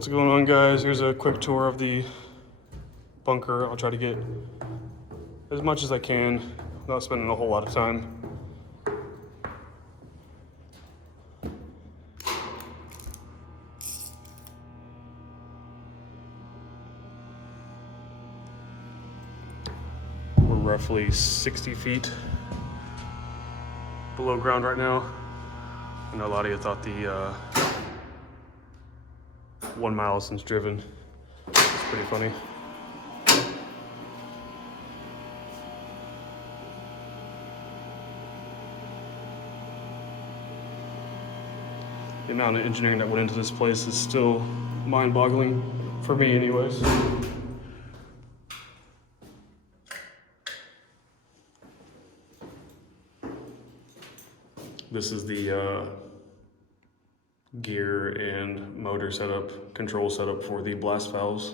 What's going on, guys? Here's a quick tour of the bunker. I'll try to get as much as I can without spending a whole lot of time. We're roughly 60 feet below ground right now. I know a lot of you thought the 1 mile since driven. It's pretty funny. The amount of engineering that went into this place is still mind-boggling for me anyways. This is the gear and motor setup, control setup for the blast valves.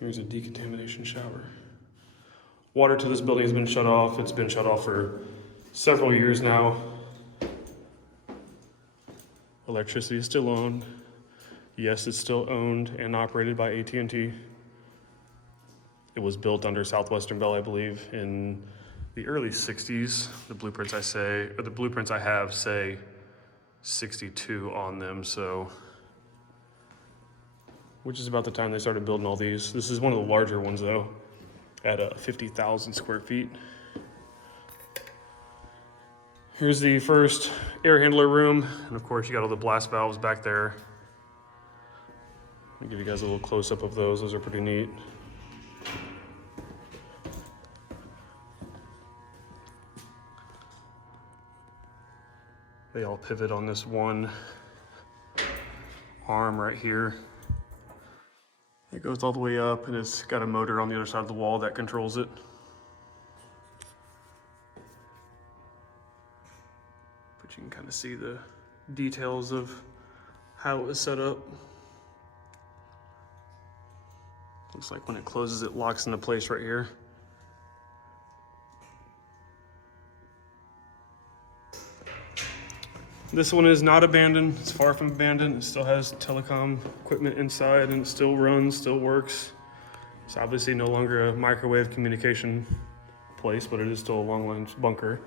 Here's a decontamination shower. Water to this building has been shut off. It's been shut off for several years now. Electricity is still owned. Yes, it's still owned and operated by AT&T. It was built under Southwestern Bell, I believe, in the early 60s. The blueprints I have say 62 on them, so, which is about the time they started building all these. This is one of the larger ones though, at 50,000 square feet. Here's the first air handler room, and of course you got all the blast valves back there. I'll give you guys a little close-up of those. Those are pretty neat. They all pivot on this one arm right here. It goes all the way up, and it's got a motor on the other side of the wall that controls it. But you can kind of see the details of how it was set up. Looks like when it closes, it locks into place right here. This one is not abandoned. It's far from abandoned. It still has telecom equipment inside, and it still runs, still works. It's obviously no longer a microwave communication place, but it is still a long-range bunker.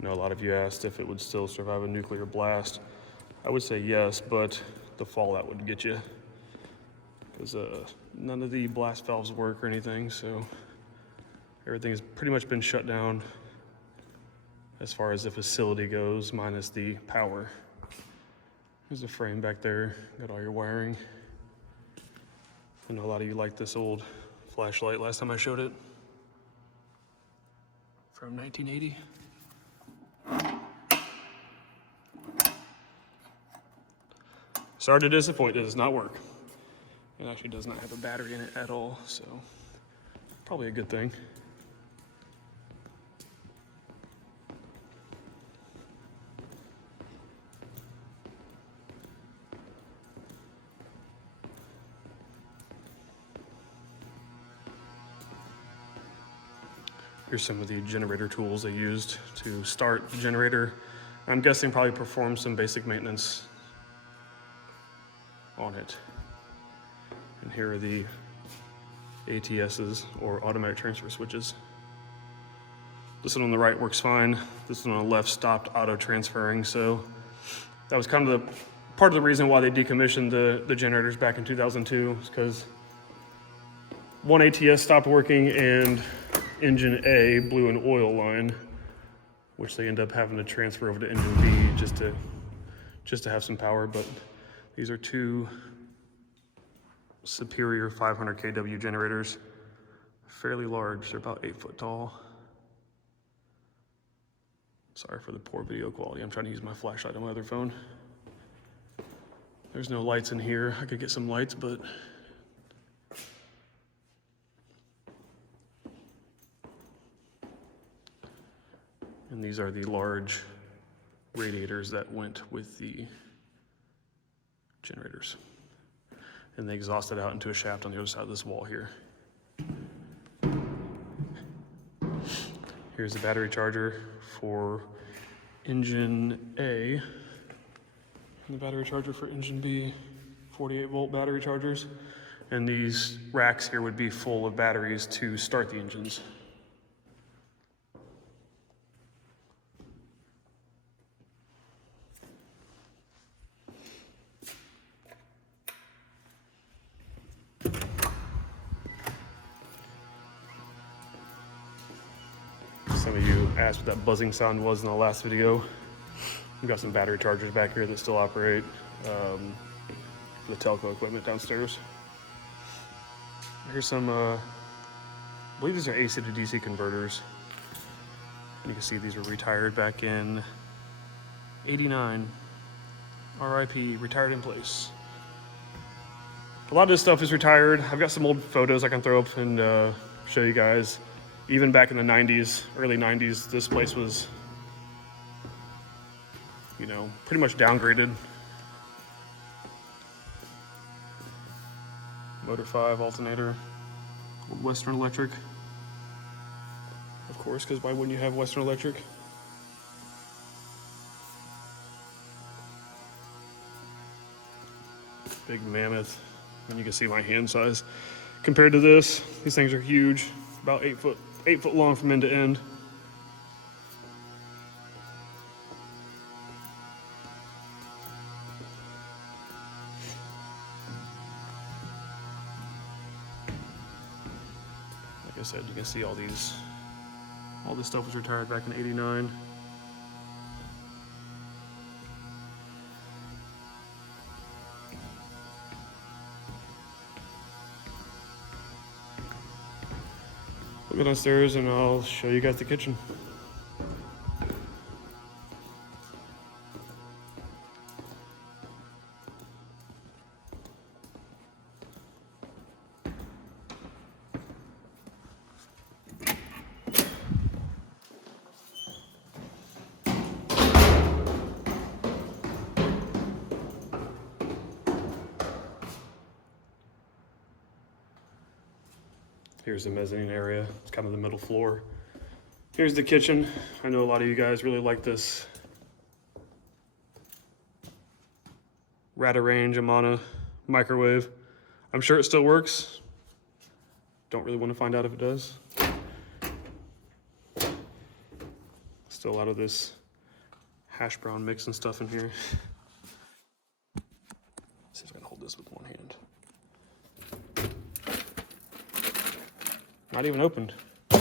I know a lot of you asked if it would still survive a nuclear blast. I would say yes, but the fallout would get you, because none of the blast valves work or anything, so everything has pretty much been shut down as far as the facility goes, minus the power. There's a frame back there, got all your wiring. I know a lot of you liked this old flashlight last time I showed it, from 1980. Sorry to disappoint, it does not work. It actually does not have a battery in it at all, so probably a good thing. Here's some of the generator tools they used to start the generator. I'm guessing probably perform some basic maintenance on it. And here are the ATSs, or automatic transfer switches. This one on the right works fine. This one on the left stopped auto transferring, so that was kind of part of the reason why they decommissioned the generators back in 2002, is because one ATS stopped working and engine A blew an oil line, which they end up having to transfer over to engine B just to have some power. But these are two Superior 500 kW generators, fairly large. They're about 8 foot tall. Sorry for the poor video quality. I'm trying to use my flashlight on my other phone. There's no lights in here. I could get some lights, but and these are the large radiators that went with the generators. And they exhausted out into a shaft on the other side of this wall here. Here's the battery charger for engine A, and the battery charger for engine B, 48-volt battery chargers. And these racks here would be full of batteries to start the engines. Some of you asked what that buzzing sound was in the last video. We've got some battery chargers back here that still operate the telco equipment downstairs. Here's some, I believe these are AC to DC converters. You can see these were retired back in '89. RIP, retired in place. A lot of this stuff is retired. I've got some old photos I can throw up and show you guys. Even back in the 90s, early 90s, this place was, you know, pretty much downgraded. Motor 5 alternator, old Western Electric. Of course, because why wouldn't you have Western Electric? Big mammoth, and you can see my hand size. Compared to this, these things are huge, about 8 foot long from end to end. Like I said, you can see all this stuff was retired back in '89. We'll go downstairs and I'll show you guys the kitchen. Here's the mezzanine area. It's kind of the middle floor. Here's the kitchen. I know a lot of you guys really like this Ratarange Amana microwave. I'm sure it still works. Don't really want to find out if it does. Still a lot of this hash brown mix and stuff in here. See if I can hold this with one hand. Not even opened. I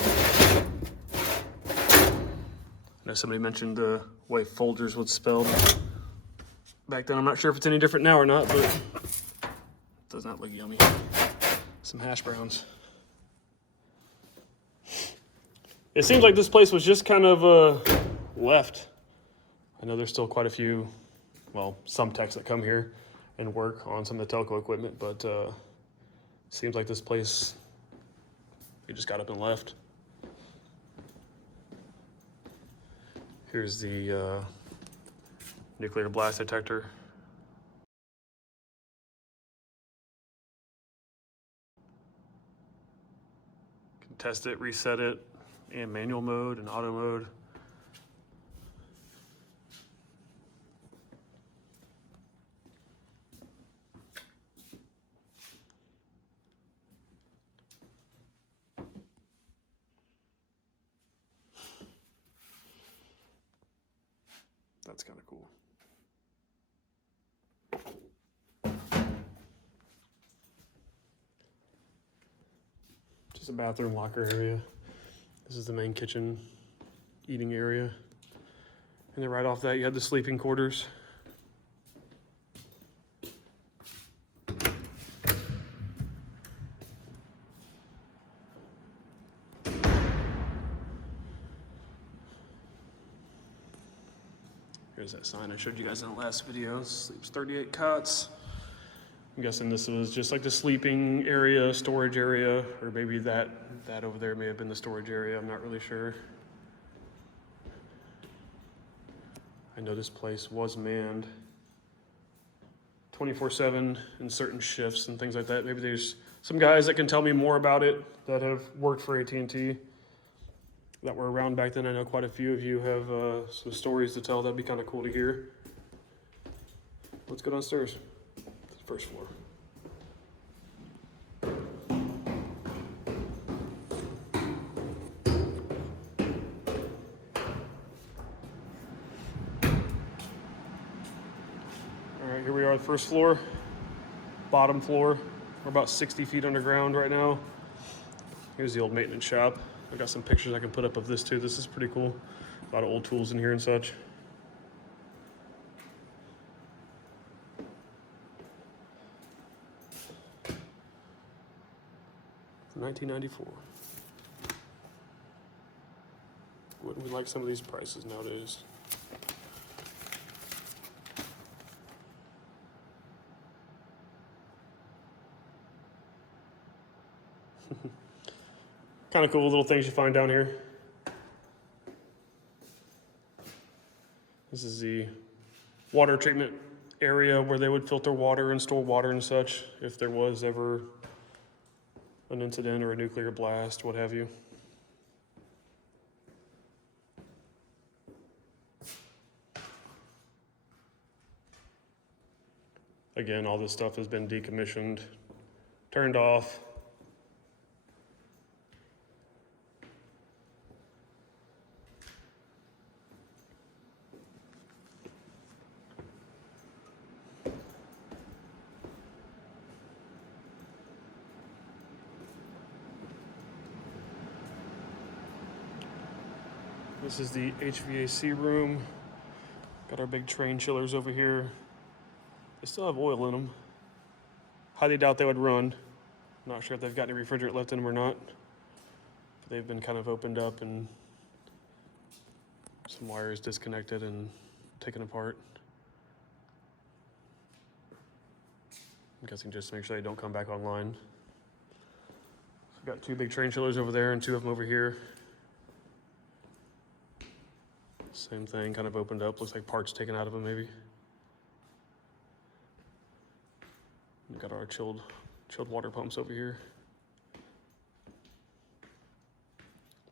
know somebody mentioned the way Folgers was spelled back then. I'm not sure if it's any different now or not, but it does not look yummy. Some hash browns. It seems like this place was just kind of left. I know there's still quite a few, well, some techs that come here and work on some of the telco equipment, but seems like this place, they just got up and left. Here's the nuclear blast detector. Can test it, reset it in manual mode and auto mode. That's kind of cool. Just a bathroom locker area. This is the main kitchen eating area. And then right off that, you had the sleeping quarters. Here's that sign I showed you guys in the last video. Sleeps 38 cots. I'm guessing this was just like the sleeping area, storage area, or maybe that over there may have been the storage area. I'm not really sure. I know this place was manned 24/7 in certain shifts and things like that. Maybe there's some guys that can tell me more about it that have worked for AT&T that were around back then. I know quite a few of you have some stories to tell. That'd be kind of cool to hear. Let's go downstairs to the first floor. All right, here we are at the first floor, bottom floor. We're about 60 feet underground right now. Here's the old maintenance shop. I got some pictures I can put up of this too. This is pretty cool. A lot of old tools in here and such. 1994. Wouldn't we like some of these prices nowadays? Kind of cool little things you find down here. This is the water treatment area where they would filter water and store water and such if there was ever an incident or a nuclear blast, what have you. Again, all this stuff has been decommissioned, turned off. This is the HVAC room. Got our big train chillers over here. They still have oil in them. Highly doubt they would run. Not sure if they've got any refrigerant left in them or not. But they've been kind of opened up and some wires disconnected and taken apart. I'm guessing just to make sure they don't come back online. We've got two big train chillers over there and two of them over here. Same thing, kind of opened up. Looks like parts taken out of them, maybe. We've got our chilled water pumps over here.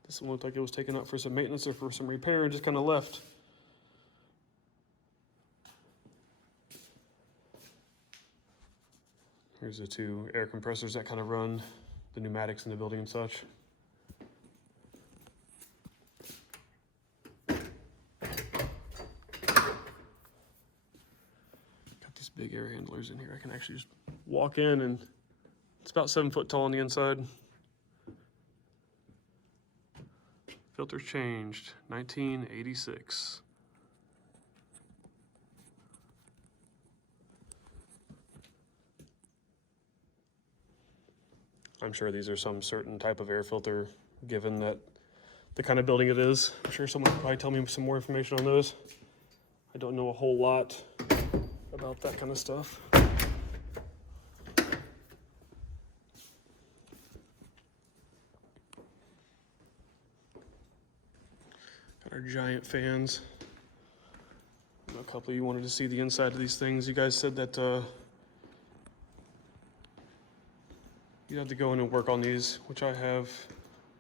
This one looked like it was taken out for some maintenance or for some repair and just kind of left. Here's the two air compressors that kind of run the pneumatics in the building and such. Big air handlers in here. I can actually just walk in and it's about 7 foot tall on the inside. Filters changed, 1986. I'm sure these are some certain type of air filter, given that the kind of building it is. I'm sure someone could probably tell me some more information on those. I don't know a whole lot about that kind of stuff. Got our giant fans. I know a couple of you wanted to see the inside of these things. You guys said that you'd have to go in and work on these, which I have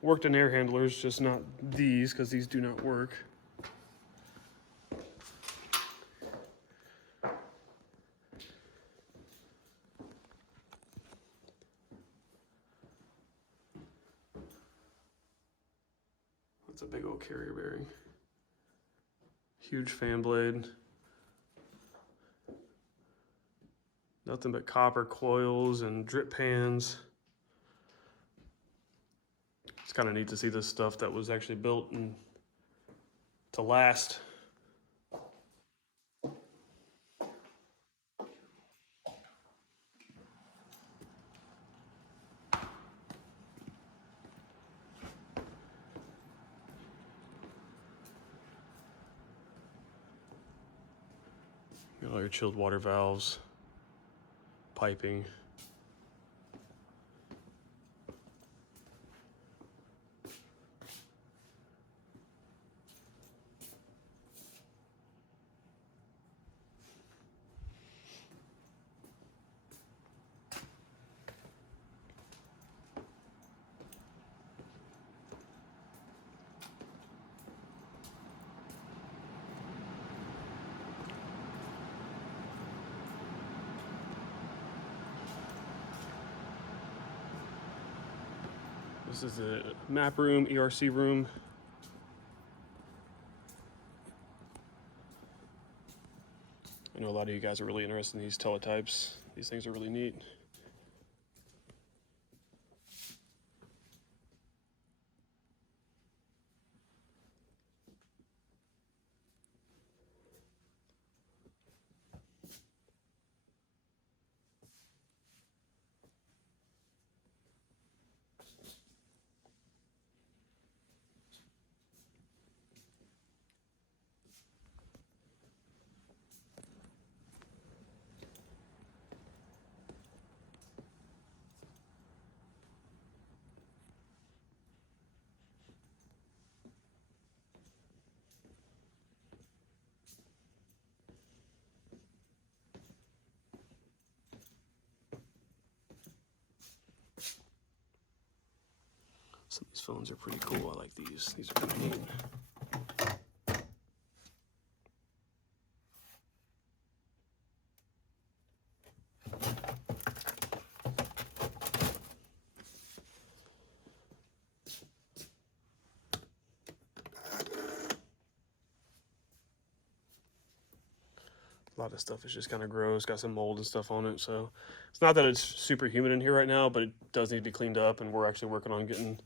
worked in air handlers, just not these, because these do not work. That's a big old carrier bearing. Huge fan blade. Nothing but copper coils and drip pans. It's kind of neat to see this stuff that was actually built and to last. Got all your chilled water valves, piping. This is the map room, ERC room. I know a lot of you guys are really interested in these teletypes. These things are really neat. Some of these phones are pretty cool. I like these. These are kind of neat. A lot of stuff is just kind of gross, got some mold and stuff on it. So it's not that it's super humid in here right now, but it does need to be cleaned up, and we're actually working on getting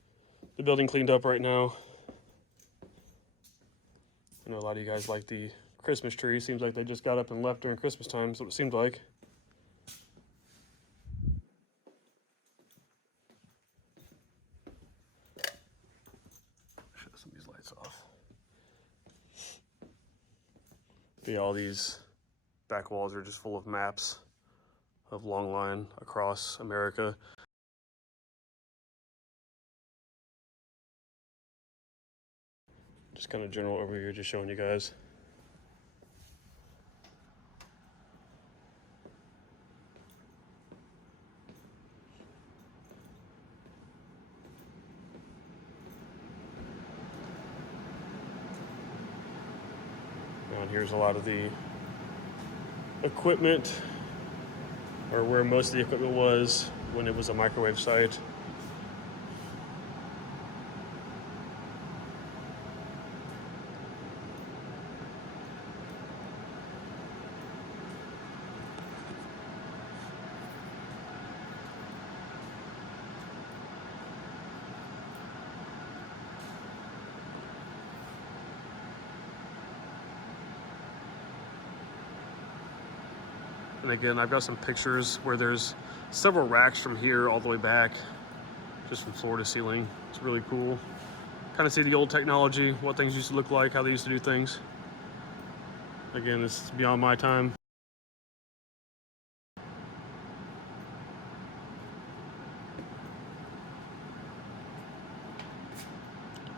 the building cleaned up right now. I know a lot of you guys like the Christmas tree. Seems like they just got up and left during Christmas time, so it seemed like. Shut some of these lights off. But yeah, all these back walls are just full of maps of long line across America. Just kind of general overview, just showing you guys. And here's a lot of the equipment, or where most of the equipment was when it was a microwave site. And again, I've got some pictures where there's several racks from here all the way back, just from floor to ceiling. It's really cool. Kind of see the old technology, what things used to look like, how they used to do things. Again, this is beyond my time.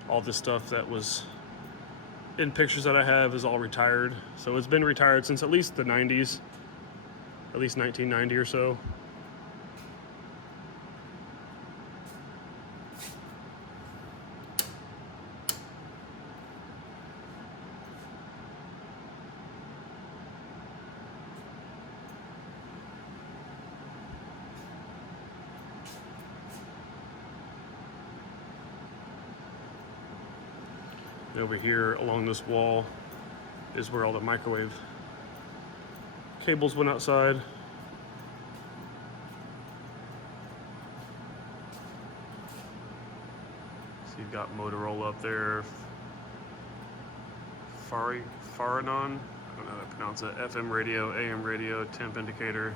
All this stuff that was in pictures that I have is all retired. So it's been retired since at least the 90s, at least 1990 or so. And over here along this wall is where all the microwave cables went outside. So you've got Motorola up there, Faranon, I don't know how to pronounce it, FM radio, AM radio, temp indicator,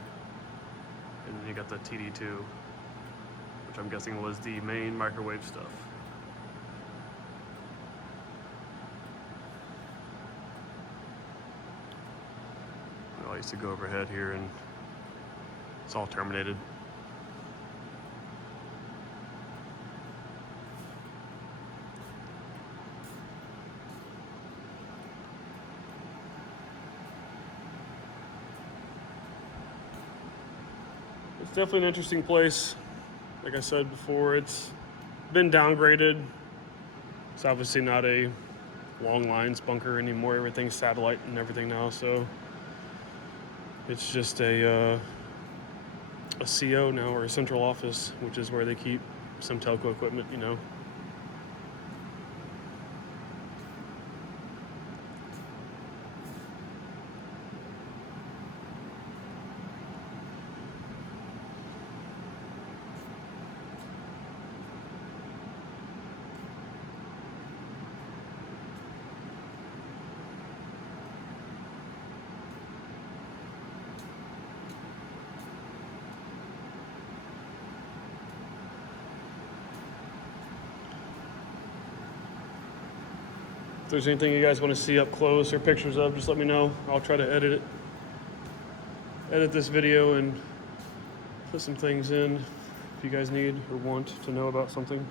and then you got the TD2, which I'm guessing was the main microwave stuff. I used to go overhead here and it's all terminated. It's definitely an interesting place. Like I said before, it's been downgraded. It's obviously not a long lines bunker anymore. Everything's satellite and everything now, so it's just a CO now, or a central office, which is where they keep some telco equipment, you know. If there's anything you guys want to see up close or pictures of, just let me know. I'll try to edit this video and put some things in if you guys need or want to know about something.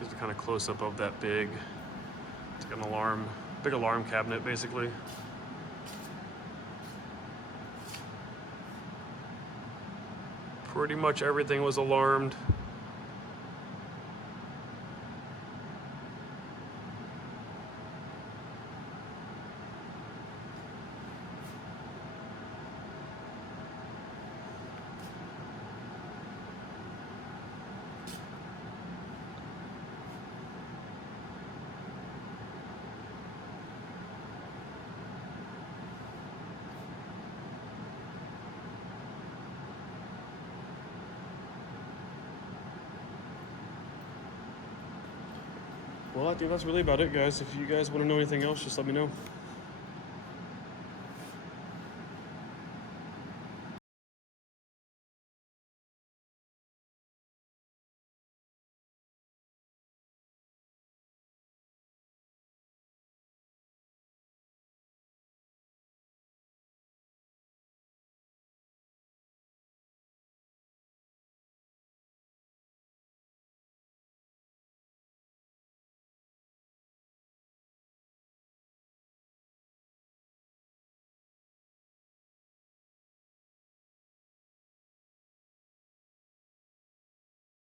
Just a kind of close up of that big, it's like an big alarm cabinet basically. Pretty much everything was alarmed. Well, I think that's really about it, guys. If you guys want to know anything else, just let me know.